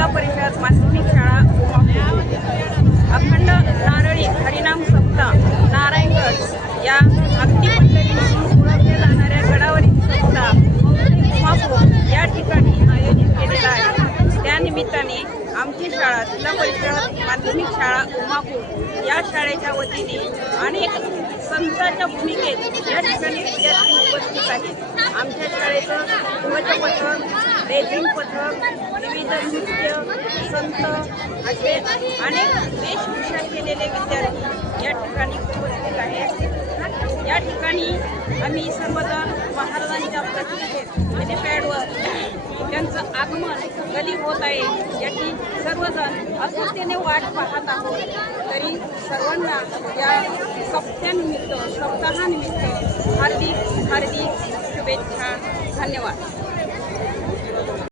जिल्हा परिषद माध्यमिक शाळा उमापूर, अखंड नारळी हरिनाम सप्ताह नारायणगड या भक्ती मंडळी म्हणून ओळखल्या जाणाऱ्या गडावरील सप्ताह उमापूर या ठिकाणी आयोजित केलेला आहे। त्यानिमित्ताने आमची शाळा जिल्हा परिषद माध्यमिक शाळा उमापूर या शाळेच्या वतीने अनेक संतांच्या भूमिकेत या ठिकाणी विद्यार्थी उपस्थित आहेत। आमच्या शाळेचं ध्वजपथक, लेझिम पथक, विविध नृत्य, संत असे अनेक वेशभूषा केलेले विद्यार्थी या ठिकाणी उपस्थित आहेत। या ठिकाणी आम्ही सर्वजण महाराजांच्या प्रतिष्ठेत हेलिपॅडवर त्यांचं आगमन कधी होत आहे याची सर्वजण आतुरतेने वाट पाहत आहोत। तरी सर्वांना या सप्ताहानिमित्त हार्दिक शुभेच्छा। धन्यवाद।